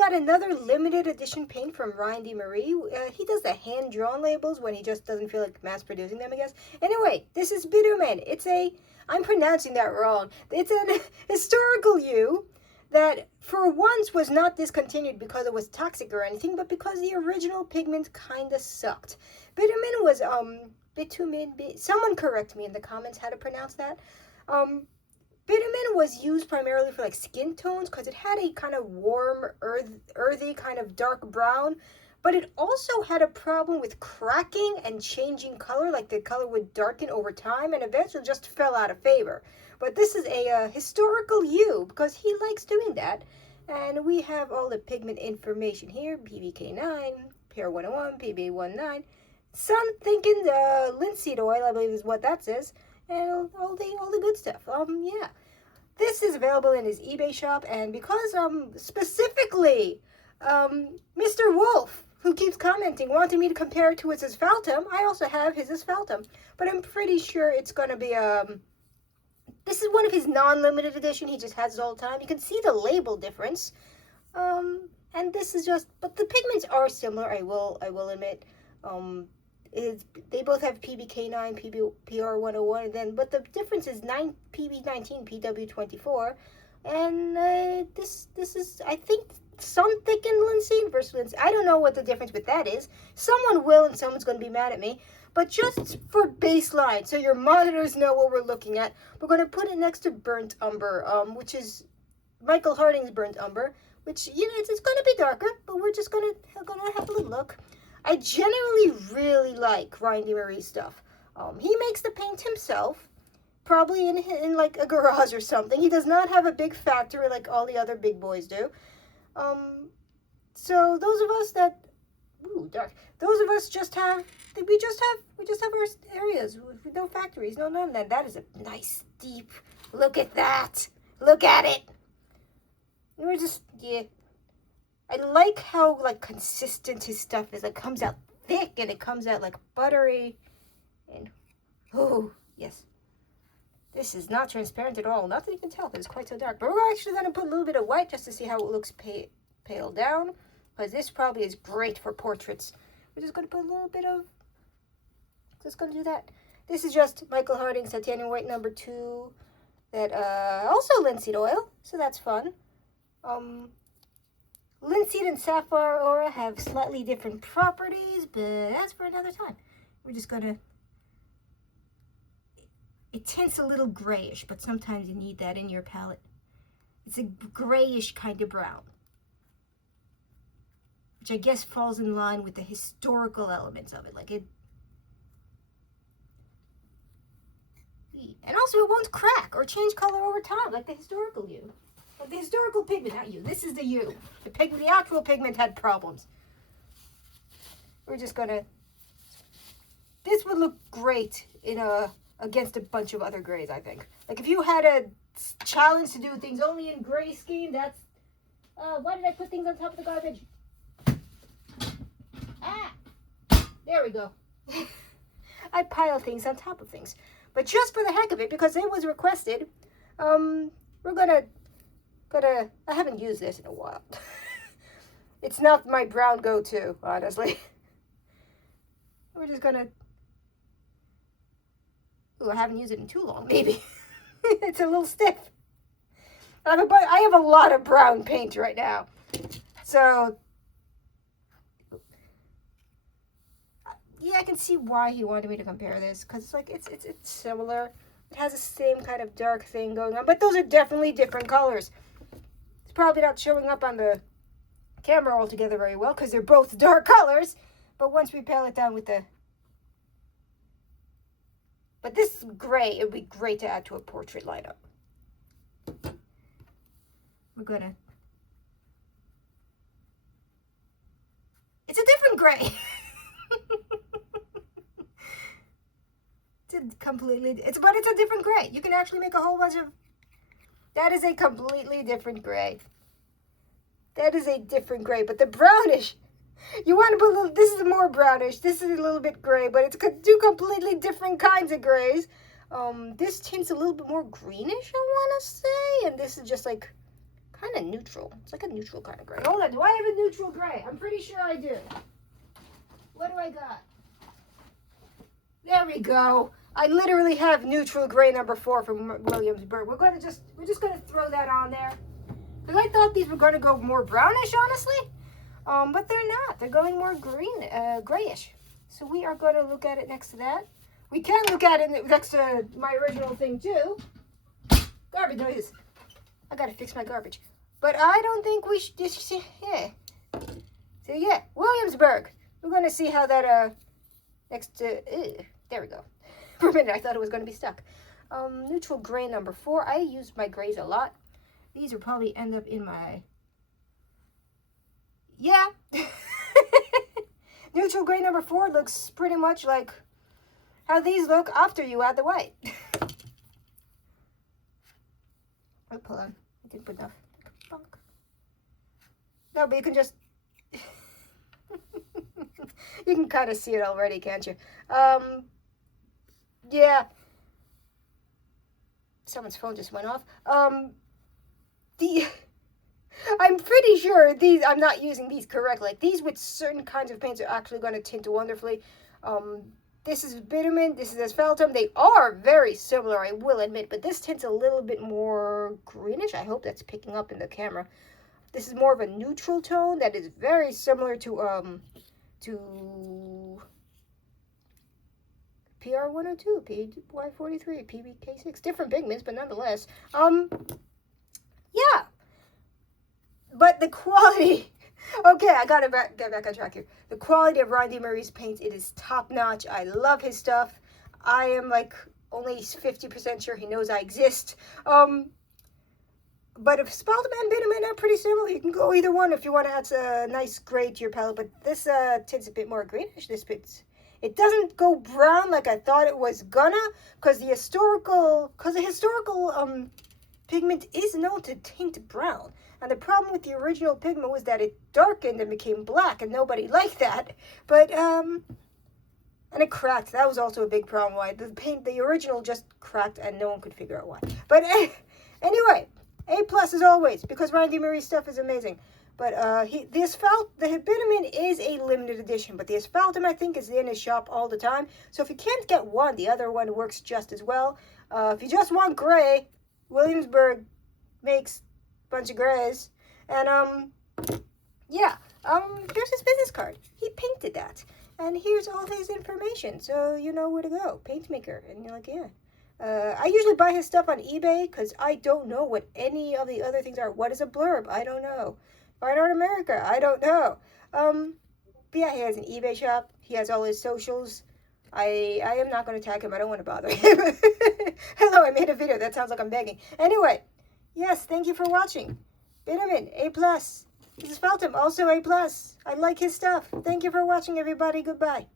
got another limited edition paint from Ryan Maree. He does the hand-drawn labels when he just doesn't feel like mass-producing them, I guess. Anyway, this is Bitumen. I'm pronouncing that wrong. It's an historical yew that for once was not discontinued because it was toxic or anything, but because the original pigment kinda sucked. Bitumen was, someone correct me in the comments how to pronounce that. Bitumen was used primarily for like skin tones because it had a kind of warm, earthy kind of dark brown, but it also had a problem with cracking and changing color, like the color would darken over time and eventually just fell out of favor. But this is a historical yew because he likes doing that. And we have all the pigment information here, PBK9, PR101, PB19, some thinking linseed oil, I believe is what that says, and all the good stuff. Yeah. This is available in his eBay shop, and because specifically Mr. Wolf, who keeps commenting, wanted me to compare it to his asphaltum, I also have his asphaltum, but I'm pretty sure it's going to be this is one of his non-limited edition. He just has it all the time. You can see the label difference. And this is just, but the pigments are similar, I will admit. They both have PBK9, PR101, and then, but the difference is PB19, PW24, and this is, I think, some thickened linseed versus linseed. I don't know what the difference with that is. Someone will, and someone's going to be mad at me. But just for baseline, so your monitors know what we're looking at, we're going to put it next to Burnt Umber, which is Michael Harding's Burnt Umber, which, you know, it's going to be darker, but we're just going to have a little look. I generally really like Ryan Maree's stuff. He makes the paint himself, probably in like a garage or something. He does not have a big factory like all the other big boys do. So those of us that, dark. Those of us we just have our areas with no factories, none of that. That is a nice deep. Look at that. Look at it. We're just, yeah. I like how like consistent his stuff is. It comes out thick and it comes out like buttery. And oh yes, this is not transparent at all. Not that you can tell, because it's quite so dark. But we're actually going to put a little bit of white just to see how it looks pale down, because this probably is great for portraits. We're just going to put a little bit of. Just going to do that. This is just Michael Harding's Titanium White number 2. That also linseed oil, so that's fun. Linseed and sapphire aura have slightly different properties, but that's for another time. We're just gonna, it tints a little grayish, but sometimes you need that in your palette. It's a grayish kind of brown, which I guess falls in line with the historical elements of it. Like it, and also it won't crack or change color over time like the historical yew. Like the historical pigment, not you. This is the yew. The actual pigment had problems. We're just gonna. This would look great in against a bunch of other grays, I think. Like if you had a challenge to do things only in gray scheme, that's. Why did I put things on top of the garbage? Ah, there we go. I pile things on top of things, but just for the heck of it, because it was requested, we're gonna. I haven't used this in a while. It's not my brown go-to, honestly. We're just gonna. Ooh, I haven't used it in too long, maybe. It's a little stiff. I have a lot of brown paint right now. So, yeah, I can see why he wanted me to compare this, because it's like, it's similar. It has the same kind of dark thing going on, but those are definitely different colors. It's probably not showing up on the camera altogether very well because they're both dark colors. But once we pale it down with the... But this gray, it would be great to add to a portrait lineup. We're gonna... It's a different gray. But it's a different gray. You can actually make a whole bunch of... That is a completely different gray. That is a different gray, but the brownish, you want to put a little, this is more brownish, this is a little bit gray, but it's two completely different kinds of grays. This tint's a little bit more greenish, I want to say, and this is just like kind of neutral. It's like a neutral kind of gray. Hold on, do I have a neutral gray? I'm pretty sure I do. What do I got? There we go. I literally have neutral gray number 4 from Williamsburg. We're just gonna throw that on there. Because I thought these were gonna go more brownish, honestly. But they're not. They're going more green, grayish. So we are gonna look at it next to that. We can look at it next to my original thing too. Garbage noises. I gotta fix my garbage. But I don't think we should just, yeah. So yeah, Williamsburg. We're gonna see how that, next to, there we go. For a minute I thought it was gonna be stuck. Neutral gray number 4. I use my grays a lot. These will probably end up in my, yeah. Neutral gray number 4 looks pretty much like how these look after you add the white. Oh, hold on. I didn't put enough. No, but you can just... you can kind of see it already, can't you? Yeah. Someone's phone just went off. I'm pretty sure these, I'm not using these correctly. Like, these with certain kinds of paints are actually going to tint wonderfully. This is bitumen, this is asphaltum. They are very similar, I will admit, but this tint's a little bit more greenish. I hope that's picking up in the camera. This is more of a neutral tone that is very similar to PR102, PY43, PBK6. Different pigments, but nonetheless. Yeah. But the quality... Okay, I gotta get back on track here. The quality of Randy Maree's paints, it is top-notch. I love his stuff. I am, like, only 50% sure he knows I exist. But if asphaltum and bitumen are pretty similar, you can go either one if you want to add a nice gray to your palette. But this tint's a bit more greenish. This bit, it doesn't go brown like I thought it was gonna, because the historical pigment is known to tint brown. And the problem with the original pigment was that it darkened and became black, and nobody liked that. But, and it cracked. That was also a big problem why. The original just cracked, and no one could figure out why. But, anyway, A+ as always, because Randy Maree's stuff is amazing. But, the bitumen is a limited edition, but the asphaltum, I think, is in his shop all the time. So if you can't get one, the other one works just as well. If you just want gray, Williamsburg makes bunch of grays, and yeah, here's his business card. He painted that, and here's all his information, so you know where to go. Paint maker, and you're like, yeah. I usually buy his stuff on eBay because I don't know what any of the other things are. What is a blurb? I don't know. Fine Art America? I don't know. But yeah, he has an eBay shop. He has all his socials. I am not going to tag him. I don't want to bother him. Hello, I made a video. That sounds like I'm begging. Anyway. Yes, thank you for watching. Bitumen, A+. This is Feltham, also A+. I like his stuff. Thank you for watching, everybody. Goodbye.